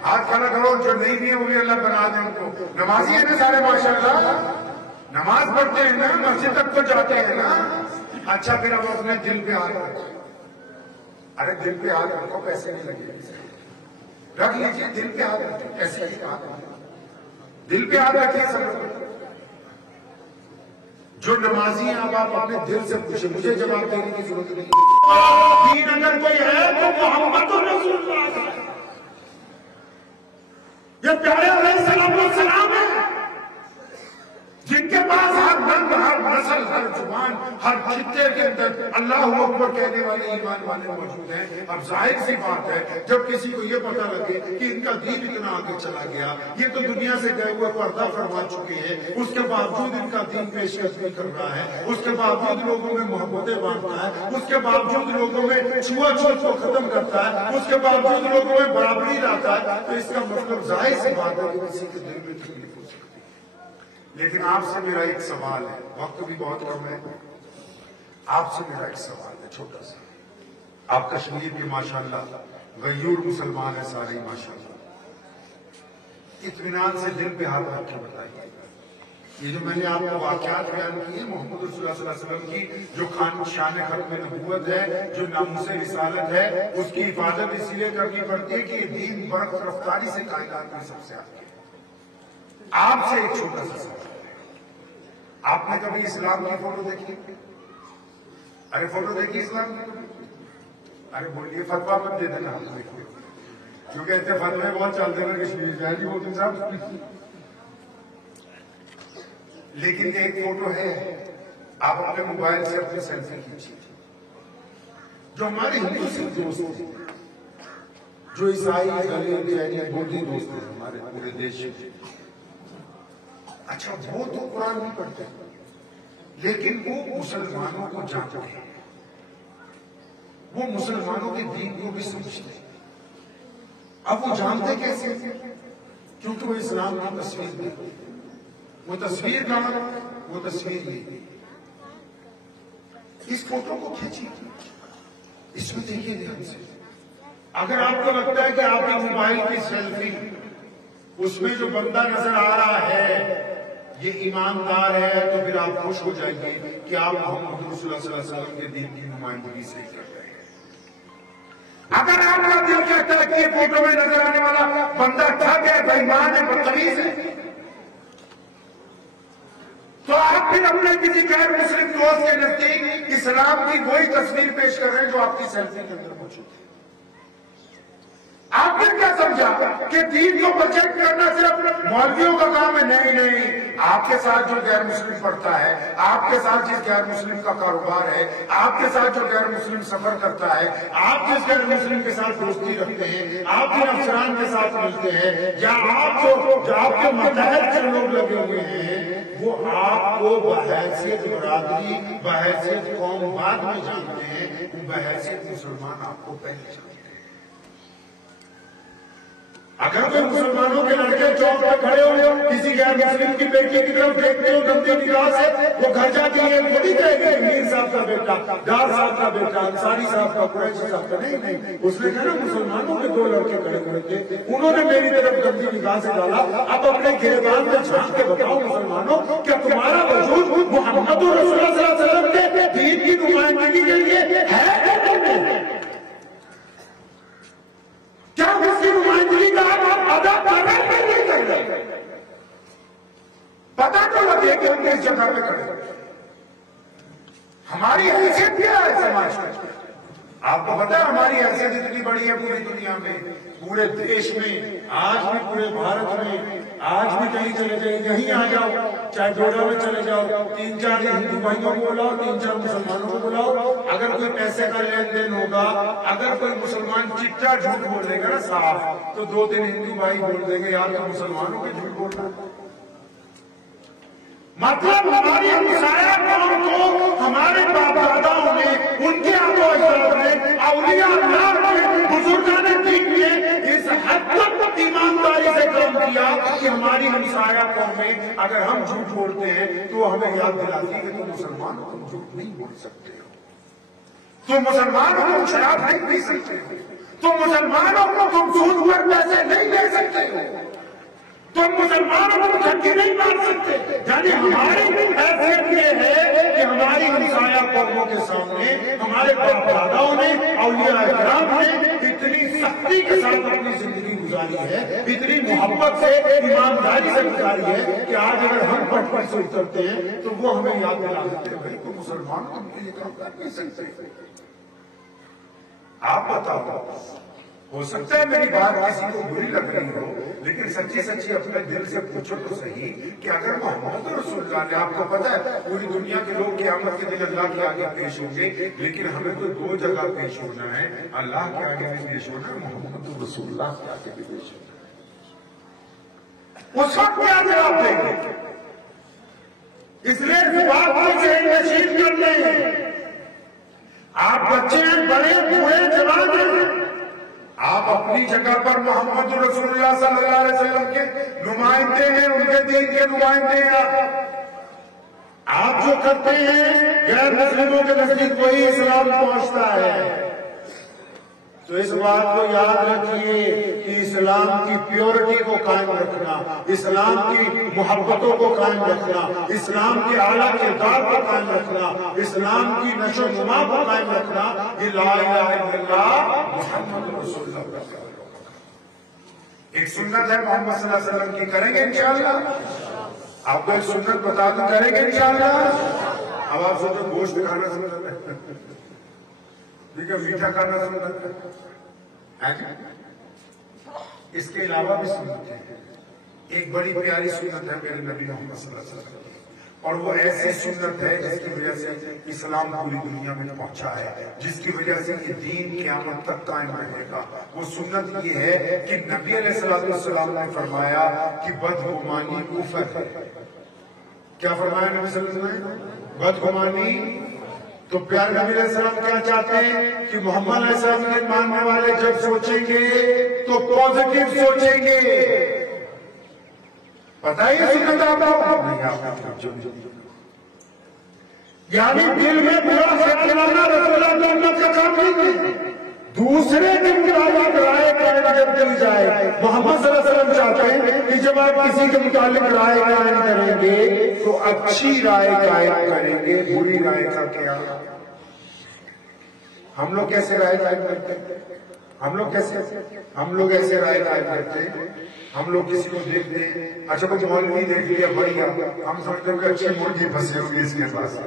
ہاتھ کھڑا کرو، جو نہیں بھی ہیں وہ بھی اللہ بنا دیں ان کو، نمازی ہیں نا سارے ماشاءاللہ، نماز پڑھتے ہیں نا، مسجد تک تو جاتے ہیں نا۔ اچھا پھر اب اپنے دل پہ ہاتھ رکھو، ارے دل پہ ہاتھ رکھو، پیسے نہیں لگے، رکھ لیجیے دل پہ ہاتھ رکھو، پیسے نہیں ہاتھ، دل پہ ہاتھ رکھیے سب لوگ۔ جو نمازی ہیں اب آپ اپنے دل سے پوچھیں، مجھے جواب دینے کی ضرورت نہیں۔ دین اگر کوئی ہے تو محمد رسول اللہ ہے، یہ پیارے علیہ السلام ہے، جن کے پاس ہر رنگ، ہر نسل، ہر زبان، ہر خطے کے اندر اللہ اکبر کہنے والے ایمان والے موجود ہیں۔ اب ظاہر سی بات ہے جب کسی کو یہ پتہ لگے کہ ان کا دین اتنا آگے چلا گیا، یہ تو دنیا سے گئے ہوئے پردہ فرما چکے ہیں، اس کے باوجود ان کا دین پیش قدمی کر رہا ہے، اس کے باوجود لوگوں میں محبتیں بانٹتا ہے، اس کے باوجود لوگوں میں چھوا چھوت کو ختم کرتا ہے، اس کے باوجود لوگوں میں برابری لاتا ہے، تو اس کا مطلب ظاہر سی بات ہے کہ کسی کے دل میں تکلیف ہو سکتی ہے۔ لیکن آپ سے میرا ایک سوال ہے، وقت بھی بہت کم ہے، آپ سے میرا ایک سوال ہے چھوٹا سا۔ آپ کشمیر کے ماشاءاللہ غیور مسلمان ہیں سارے ماشاءاللہ، اطمینان سے دل پہ ہاتھ رکھ کے بتائیے، یہ جو میں نے آپ کو واقعات بیان کی محمد رسول اللہ صلی اللہ علیہ وسلم کی جو شان ختم نبوت ہے، جو ناموس رسالت ہے، اس کی حفاظت اس لیے کرنی پڑتی ہے کہ یہ دین برق رفتاری سے کائنات میں سب سے آگے ہے۔ آپ سے ایک چھوٹا سا سوال ہے، آپ نے کبھی اسلام کی فوٹو دیکھی؟ ارے فوٹو دیکھی اسلام کی؟ ارے بولیے فتوا مت دے دینا، کیونکہ اتنے فتوے بہت چلتے ہیں کشمیر جائے جی مودی صاحب۔ لیکن ایک فوٹو ہے، آپ اپنے موبائل سے اپنے سیلفی کھینچیے، جو ہمارے ہندو سکھ دوست ہیں، جو عیسائی بودھی دوست ہیں ہمارے پورے دیش میں، اچھا وہ تو قرآن نہیں پڑھتے لیکن وہ مسلمانوں کو جانتے ہیں، وہ مسلمانوں کے دین کو بھی سمجھتے ہیں۔ اب وہ جانتے کیسے؟ کیونکہ وہ اسلام کی تصویر دیکھتے ہیں۔ وہ تصویر کہاں؟ وہ تصویر یہ، اس فوٹو کو کھینچیے، اس میں دیکھیے دھیان سے۔ اگر آپ کو لگتا ہے کہ آپ کا موبائل کی سیلفی اس میں جو بندہ نظر آ رہا ہے یہ ایماندار ہے، تو پھر آپ خوش ہو جائیں گے کہ آپ محمد رسول اللہ صلی اللہ علیہ وسلم کے دین کی نمائندگی سے کر رہے ہیں۔ اگر آپ کا دل کہتا ہے کہ یہ فوٹو میں نظر آنے والا بندہ ٹھگ ہے، بے ایمان ہے، بدتمیز ہے، تو آپ پھر اپنے کسی غیر مسلم دوست کے نزدیک اسلام کی وہی تصویر پیش کر رہے ہیں جو آپ کی سیلفی کے اندر موجود ہے۔ آپ نے کیا سمجھا کہ دین کو پروجیکٹ کرنا صرف مولویوں کا کام ہے؟ نہیں نہیں، آپ کے ساتھ جو غیر مسلم پڑھتا ہے، آپ کے ساتھ جس غیر مسلم کا کاروبار ہے، آپ کے ساتھ جو غیر مسلم سفر کرتا ہے، آپ جس غیر مسلم کے ساتھ دوستی رکھتے ہیں، آپ جن افسران کے ساتھ ملتے ہیں، یا آپ جو متحد جو لوگ لگے ہوئے ہیں، وہ آپ کو بحیثیت برادری، بحیثیت قوم بعد میں جانتے ہیں، وہ بحیثیت مسلمان آپ کو پہلے جانتے ہیں۔ اگر کوئی مسلمانوں کے لڑکے چوک پہ کھڑے ہو کسی غیر مسلم کی بیٹی کی طرف دیکھتے ہو گندی نگاہ سے، وہ گھر جا کے یہ تھوڑی کہے گا میر صاحب کا بیٹا، ڈار صاحب کا بیٹا، انصاری صاحب کا، قریشی صاحب کا، نہیں، اس نے کہا مسلمانوں کے دو لڑکے کھڑے ہوئے تھے، انہوں نے میری طرف گندی نگاہ سے ڈالا، اب اپنے گریبان میں جھانک کے بتاؤ مسلمانوں، کیا تمہارا وجود محمد رسول اللہ صلی اللہ علیہ وسلم کے دین کی نمائندگی کے لیے ہے؟ کیا اس کی نمائندگی کا آپ ادا کر رہے ہیں؟ پتا تو لگے کہ ہم اس جگہ پہ کھڑے ہیں، ہماری حیثیت کیا ہے سماج میں؟ آپ کو پتا ہے ہماری حیثیت اتنی بڑی ہے پوری دنیا میں، پورے دیش میں، آج بھی پورے بھارت میں، آج بھی کہیں چلے جائیں، یہیں آ جاؤ، چاہے ڈوڈا میں چلے جاؤ، 3-4 ہندو بھائیوں کو بلاؤ، 3-4 مسلمانوں کو بلاؤ، اگر کوئی پیسے کا لین دین ہوگا، اگر کوئی مسلمان چٹا جھوٹ بول دے گا نا صاف، تو 2-3 ہندو بھائی بول دیں گے یار مسلمانوں کے جھوٹ بول رہا ہے۔ مطلب ہماری ہمسایہ قوم کو ہمارے باپ داداؤں نے، ان کے آبا و اجداد نے، اولیاء اللہ نے، بزرگان دین نے اس حد تک ایمانداری سے کام کیا کہ ہماری ہمسایہ قومیں اگر ہم جھوٹ بولتے ہیں تو ہمیں یاد دلاتی ہے کہ تم مسلمان ہو، تم جھوٹ نہیں بول سکتے ہو، تم مسلمان ہو، تم شراب نہیں پی سکتے ہو، تم مسلمان ہو، تم سود پر پیسے نہیں لے سکتے ہو، تم مسلمانوں کو دھکے نہیں مار سکتے۔ یعنی ہماری حیثیت یہ ہے کہ ہماری ہمسایہ قوموں کے سامنے ہمارے باپ داداؤں نے، اولیاء کرام نے اتنی سختی کے ساتھ اپنی زندگی گزاری ہے، اتنی محبت سے، ایمانداری سے گزاری ہے کہ آج اگر ہم پٹ پر سے اترتے ہیں تو وہ ہمیں یاد دلا دیتے ہیں بھائی تم مسلمان تم کے لیے کام کر نہیں سکتے۔ آپ بتاؤ، ہو سکتا ہے میری بات کسی کو بری لگ رہی ہو، لیکن سچی سچی اپنے دل سے پوچھو تو صحیح کہ اگر محمد رسول اللہ نے، آپ کو پتا ہے پوری دنیا کے لوگ قیامت کے دن اللہ کے آگے پیش ہوں گے، لیکن ہمیں تو 2 جگہ پیش ہونا ہے، اللہ کے آگے بھی پیش ہونا ہے، محمد رسول اللہ کے آگے بھی پیش ہونا ہے۔ اس وقت کیا جواب دیں گے؟ اس لیے اس بات کو ذہن نشین کر لیں، آپ بچے ہیں، بڑے بوڑھے جوان ہیں، آپ اپنی جگہ پر محمد رسول اللہ صلی اللہ علیہ وسلم کے نمائندے ہیں، ان کے دین کے نمائندے ہیں۔ آپ جو کرتے ہیں غیر مسلموں کے نزدیک وہی اسلام پہنچتا ہے۔ تو اس بات کو یاد رکھیے کہ اسلام کی پیورٹی کو قائم رکھنا، اسلام کی محبتوں کو قائم رکھنا، اسلام کے اعلیٰ کردار کو قائم رکھنا، اسلام کی نشو و نما کو قائم رکھنا، یہ لا الہ الا اللہ محمد رسول اللہ۔ ایک سنت ہے محمد صلی اللہ علیہ وسلم کی، کریں گے انشاءاللہ؟ آپ کو ایک سنت بتا دوں، کریں گے انشاءاللہ؟ اب آپ سوچو گوشت کھانا سنت ہے، ٹھیک ہے، میٹھا کھانا سنت ہے، اس کے علاوہ بھی سنت ہے۔ ایک بڑی پیاری سنت ہے میرے نبی محمد صلی اللہ علیہ وسلم، اور وہ ایسی سنت ہے جس کی وجہ سے اسلام پوری دنیا میں پہنچا ہے، جس کی وجہ سے یہ دین قیامت تک قائم رہے گا۔ وہ سنت یہ ہے کہ نبی علیہ السلام نے فرمایا کہ بدگمانی کفر ہے۔ کیا فرمایا نبی صلی اللہ علیہ وسلم؟ بدگمانی۔ تو پیارے نبی علیہ السلام کیا چاہتے ہیں کہ محمد علیہ السلام کے ماننے والے جب سوچیں گے تو پازیٹیو سوچیں گے۔ پتہ ہے یہ سنت آپ کو؟ یعنی دل میں برا خیال لانا رسول اللہ کا کام نہیں ہے۔ دوسرے کے مطابق رائے قائم جب دل جائے، محمد صلی اللہ علیہ وسلم چاہتے ہیں کہ جب آپ کسی کے متعلق رائے قائم کریں گے تو اچھی رائے قائم کریں گے، بری رائے کا کیا؟ ہم لوگ کیسے رائے قائم کرتے ہیں؟ ہم لوگ ایسے رائے قائم کرتے ہیں، ہم لوگ کسی کو دیکھتے ہیں، اچھا کوئی مولوی دیکھ لیا بڑھیا، ہم سمجھتے ہیں کہ اچھی مرغی پھنسی ہوگی اس کے پاس۔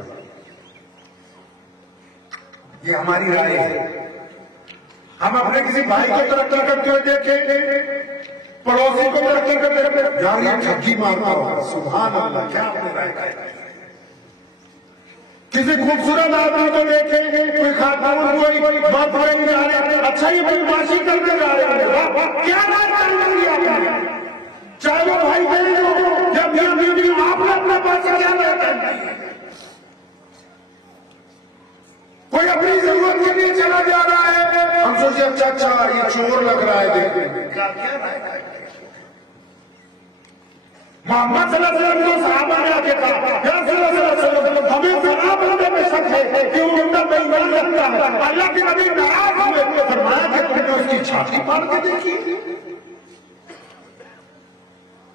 یہ ہماری رائے ہے۔ ہم اپنے کسی بھائی کو ترقی کرتے ہوئے دیکھیں، پڑوسی کو ترقی کرتے ہوئے، یار یہ ٹھگی مارتا ہوگا، سبحان اللہ، کیا اپنے رائے قائم کرتے ہیں۔ کسی خوبصورت آدمی کو دیکھیں، کوئی خاتون کوئی بات کریں جا رہے ہیں، اچھا یہ بدماشی کرنے جا رہے ہیں، کیا رائے قائم کر لیا آپ نے؟ چاہے وہ بھائی بہن ہو یا میاں بیوی، آپ نے اپنے پاس کیا رائے قائم کی؟ کوئی اپنی ضرورت کے لیے چلا جا رہا ہے، ہم سوچے اچھا یہ چور لگ رہا ہے، دیکھیں کیا رائے قائم کی؟ محمد صلی اللہ علیہ وسلم کو صحابہ نے آگے کہا، یا رسول اللہ صلی اللہ علیہ وسلم، ہمیں فلاں بندے میں شک ہے کہ وہ بندہ بے ایمان رکھتا ہے۔ اللہ کے نبی ناراض ہوئے، فرمایا کہ تم نے اس کی چھاتی پھاڑ کے دیکھی؟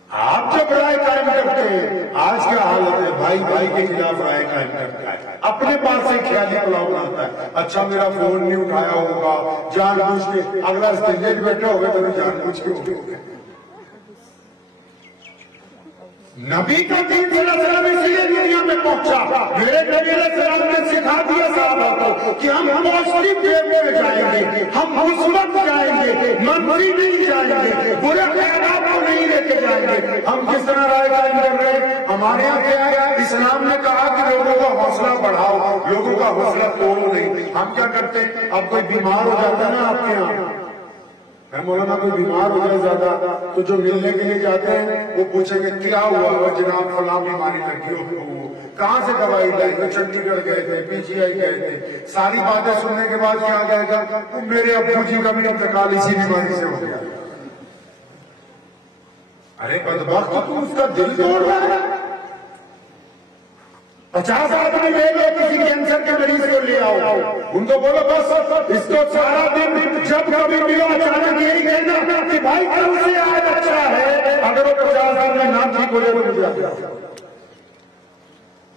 آپ جب رائے قائم کرتے ہیں، آج کیا حالت ہے، بھائی بھائی کے خلاف رائے قائم کرتا ہے، اپنے پاس سے خیالی پلاؤ کرتا ہے، اچھا میرا فون نہیں اٹھایا ہوگا، جان بوجھ کے، اگلا اسٹیج بیٹھے ہوگے تو جان بوجھ کے ہوگے۔ نبی کا دین صلی اللہ علیہ وسلم اس لیے دنیا میں پہنچا، میرے نبی علیہ السلام نے سکھا دیا صحابہ کو کہ ہم پازیٹیو وے میں جائیں گے، ہم مثبت جائیں گے، منفی نہیں جائیں گے، برے خیالات کو نہیں لے کے جائیں گے۔ ہم کس طرح رائے قائم کر رہے ہیں؟ ہمارے یہاں کیا ہے؟ اسلام نے کہا کہ لوگوں کا حوصلہ بڑھاؤ، لوگوں کا حوصلہ توڑو نہیں۔ ہم کیا کرتے ہیں؟ اب کوئی بیمار ہو جاتا ہے نا آپ کے یہاں، مولانا کوئی بیمار ہو جائے زیادہ تو جو ملنے کے لیے جاتے ہیں وہ پوچھیں گے کیا ہوا؟ وہ جناب فلاں بیماری لگی ہو، کہاں سے دوائی لائی؟ وہ چنڈی گڑھ گئے تھے، پی جی آئی گئے تھے۔ ساری باتیں سننے کے بعد کیا گئے گا؟ میرے ابو جی کا بھی انتقال اسی بیماری سے ہو گیا۔ ارے بدبخت، تو اس کا دل توڑ رہا ہے۔ 50 آدمی لے لو، کسی کینسر کے مریض کو لے آؤ، ان کو بولو بس اس کو سارا دن جب کبھی ملو اچانک یہی کہنا کہ بھائی کل سے آج اچھا ہے، اگر وہ 50 آدمی نام ٹھیک ہو جائے تو مجھے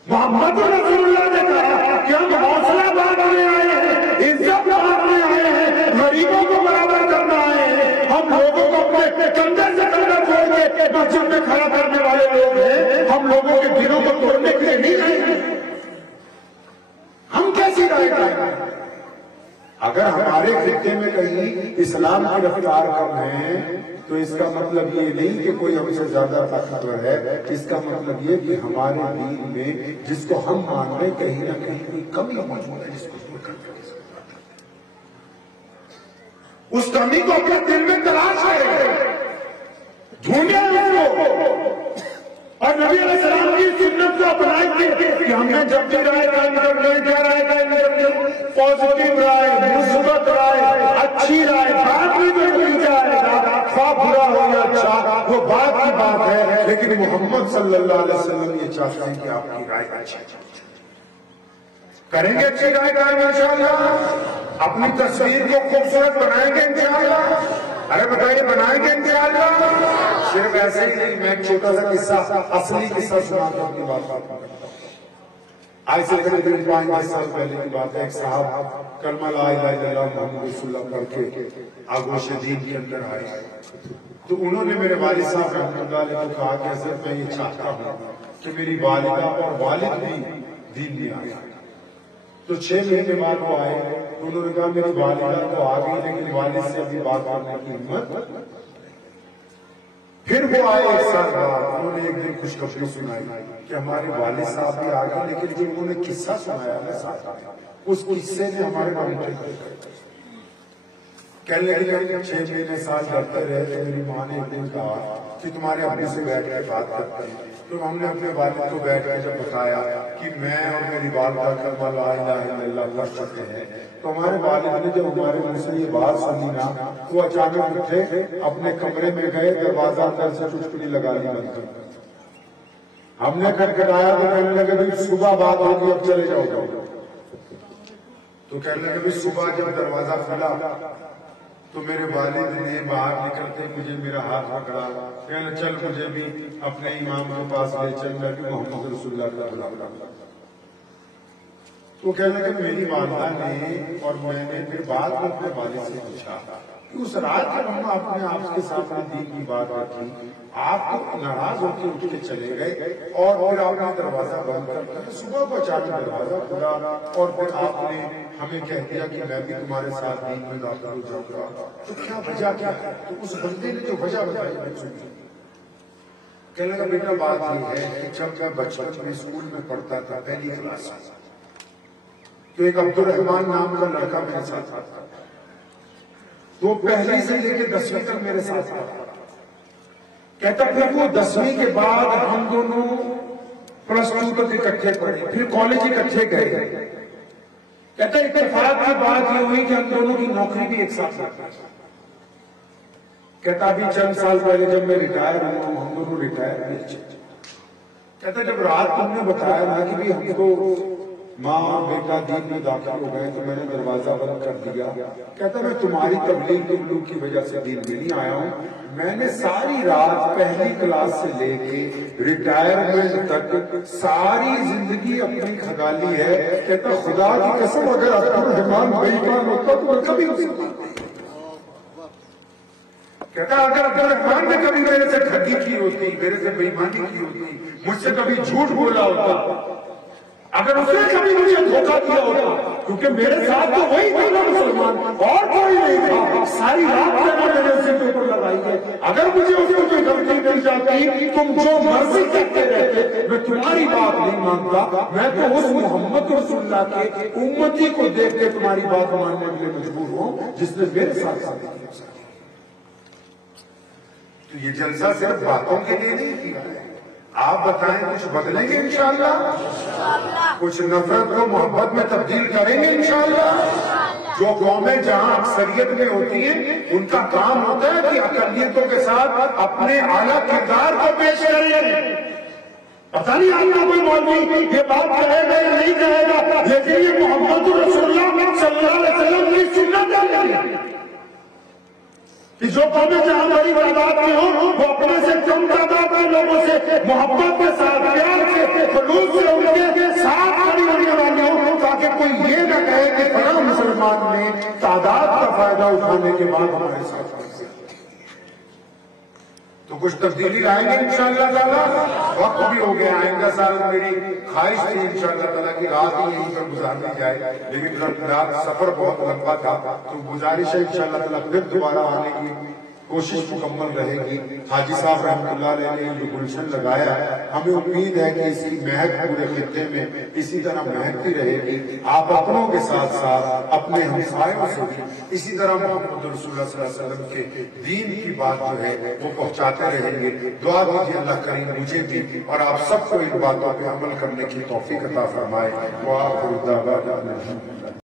محمد رسول اللہ نے کہا کہ ہم حوصلہ بانٹنے آئے ہیں، عزت بانٹنے آئے ہیں، غریبوں کو برابر کرنا آئے ہیں۔ ہم لوگوں کو اپنے کندھے سے کندھا جوڑ کے مسجد میں کھڑا کرنے والے لوگ ہیں، ہم لوگوں کے دلوں کو توڑنے کے لیے نہیں آئے ہیں۔ ہم کیسی رائے قائم کریں؟ اگر ہمارے خطے میں کہیں اسلام کی رفتار کم ہے تو اس کا مطلب یہ نہیں کہ کوئی ہم سے زیادہ طاقتور ہے، اس کا مطلب یہ کہ ہمارے دین میں جس کو ہم مان رہے کہیں نہ کہیں کوئی کمی موجود ہے جس کو دور کر کے اس کمی کو اپنے دل میں تلاش کرے، ڈھونڈے اس کو، اور نبی علیہ السلام کی سنت کو اپنائیں گے کہ ہم نے جب بھی رائے قائم کر لیں، کیا رائے قائم کر لیں؟ پازیٹیو رائے، مثبت رائے، اچھی رائے، بات بھی جو مل جائے گا، خواہ برا ہو یا اچھا، وہ بات کی بات ہے، لیکن محمد صلی اللہ علیہ وسلم یہ چاہتے ہیں کہ آپ کی رائے اچھی کریں گے، اچھی رائے قائم انشاءاللہ۔ اپنی تصویر کو خوبصورت بنائیں گے انشاءاللہ؟ ارے بتائیے بنائیں گے انشاءاللہ؟ صرف ایسے ہی نہیں، میں ایک چھوٹا سا قصہ، اصلی قصہ سناتا ہوں اپنی بات۔ آج سے تقریباً 5 سال پہلے کی بات ہے، ایک صاحب کلمہ لا الہ الا اللہ محمد رسول اللہ پڑھ کے آگوش دین کے اندر آئے، تو انہوں نے میرے والد صاحب رحمۃ اللہ علیہ کو کہا کہ حضرت میں یہ چاہتا ہوں کہ میری والدہ اور والد بھی دین میں آئے۔ تو 6 مہینے بعد وہ آئے، انہوں نے کہا میری والدہ تو آ گئی لیکن والد سے ابھی بات کرنے کی ہمت۔ پھر وہ آئے 1 سال بعد، انہوں نے ایک دن خوشخبری سنائی کہ ہمارے والد صاحب بھی آ گئے، لیکن جو انہوں نے قصہ سنایا ہے ساتھ اس قصے نے ہمارے رونگٹے کھڑے کر دیے۔ کہنے لگے 6 مہینے سال کرتے رہے تو میری ماں نے ایک دن کہا کہ تمہارے ابو سے بیٹھ کے بات کرتے ہیں۔ تو ہم نے اپنے والد کو بیٹھ کے جب بتایا کہ میں اور میری والدہ کلمہ لا الہ الا اللہ پڑھ چکے ہیں، تو ہمارے والد نے جب ہمارے منہ سے یہ بات سنی نا، وہ اچانک اٹھے، اپنے کمرے میں گئے، دروازہ اندر سے چٹکلی لگا لی بند کر۔ ہم نے کھٹکھٹایا تو کہنے لگے بھی صبح بات ہوگی، اب چلے جاؤ۔ تو کہنے لگے بھی صبح جب دروازہ کھلا تو میرے والد نے باہر نکلتے مجھے میرا ہاتھ پکڑا، کہنے چل مجھے بھی اپنے امام کے پاس لے چل، میں بھی محمد رسول اللہ کا غلام۔ تو کہنے لگے میری والدہ نے اور میں نے پھر بعد میں اپنے والد سے پوچھا کہ اس رات جب ہم اپنے آپ کے ساتھ دین کی بات رکھی، آپ تو ناراض ہو کے اٹھ کے چلے گئے اور پھر آپ نے دروازہ بند کر دیا، صبح کو اچانک دروازہ کھلا اور پھر آپ نے ہمیں کہہ دیا کہ میں بھی تمہارے ساتھ دین میں داخل ہو جاؤں گا، تو کیا وجہ کیا ہے؟ تو اس بندے نے جو وجہ بتائی میں سنی۔ کہنے لگا بیٹا بات یہ ہے کہ جب میں بچپن میں اسکول میں پڑھتا تھا 1 کلاس میں، تو ایک عبد الرحمان نام کا لڑکا میرے ساتھ تھا، وہ 1 سے لے کے 10ویں تک میرے ساتھ تھا۔ کہتا پھر وہ 10ویں کے بعد ہم دونوں +2 تک اکٹھے پڑھے، پھر کالج اکٹھے گئے۔ کہتا اتفاق کی بات یہ ہوئی کہ ہم دونوں کی نوکری بھی ایک ساتھ لگ گئی۔ کہتا ابھی چند سال پہلے جب میں ریٹائر ہوا، ہم دونوں ریٹائر ہوئے۔ کہتا جب رات تم نے بتایا نا کہ بھی ہم کو ماں اور بیٹا دین میں داخل ہو گئے تو میں نے دروازہ بند کر دیا۔ کہتا میں تمہاری تبلیغ کی وجہ سے دین میں نہیں آیا ہوں، میں نے ساری رات 1 کلاس سے لے کے ریٹائرمنٹ تک ساری زندگی اپنی کھگالی ہے۔ کہتا خدا کی قسم اگر عبد الرحمان بے ایمان ہوتا تو میں کبھی اسے کہتا اگر عبد الرحمان نے کبھی میرے سے ٹھگی کی ہوتی، میرے سے بے ایمانی کی ہوتی، مجھ سے کبھی جھوٹ بولا ہوتا، اگر اس نے کبھی مجھے دھوکہ دیا ہوتا، کیونکہ میرے ساتھ تو وہی تھا نا مسلمان، اور کوئی نہیں تھا، ساری رات میں نے اسے پیپر لگائی ہے، اگر مجھے اس کو کوئی غلطی مل جاتی، تم جو مرضی کرتے رہتے، میں تمہاری بات نہیں مانتا، میں تو اس محمد رسول اللہ کے امتی کو دیکھ کے تمہاری بات ماننے کے لیے مجبور ہوں جس نے میرے ساتھ ساتھ کیا۔ تو یہ جلسہ صرف باتوں کے لیے نہیں کیا ہے، آپ بتائیں کچھ بدلیں گے انشاءاللہ؟ کچھ نفرت کو محبت میں تبدیل کریں گے انشاءاللہ؟ جو قومیں جہاں اکثریت میں ہوتی ہیں ان کا کام ہوتا ہے کہ اقلیتوں کے ساتھ اپنے اعلیٰ کردار کو پیش کریں۔ پتہ نہیں آپ کا کوئی مولوی یہ بات کہے گا یا نہیں کہے گا، لیکن یہ محمد رسول اللہ صلی اللہ علیہ وسلم کی سنت ہے کہ جو قومیں جہاں بڑی تعداد میں ہوں وہ اپنے سے کم تعداد میں لوگوں سے محبت کے ساتھ پیار سے خلوص سے ان کے ساتھ کھڑی ہونے والی ہوں، تاکہ کوئی یہ نہ کہے کہ فلاں مسلمان نے تعداد کا فائدہ اٹھانے کے بعد ہمارے ساتھ کیا۔ تو کچھ تبدیلی لائیں گے انشاءاللہ تعالیٰ، وقت بھی ہو گیا، آئندہ سال میری خواہش تھی انشاءاللہ تعالیٰ کی رات ہی یہیں پر گزارنی جائے، لیکن رات سفر بہت لمبا تھا، تو گزارش ہے انشاءاللہ تعالیٰ پھر دوبارہ آنے کی کوشش مکمل رہے گی۔ حاجی صاحب رحمۃ اللہ علیہ نے جو گلشن لگایا ہے، ہمیں امید ہے کہ اس کی مہک پورے خطے میں اسی طرح مہکتی رہے گی۔ آپ اپنوں کے ساتھ ساتھ اپنے ہمسایوں سے بھی اسی طرح محمد رسول اللہ صلی اللہ علیہ وسلم کے دین کی بات جو ہے وہ پہنچاتے رہیں گے۔ دعا دیجیے اللہ کریم مجھے بھی اور آپ سب کو ان باتوں پہ عمل کرنے کی توفیق عطا فرمائے۔ وآخر دعوانا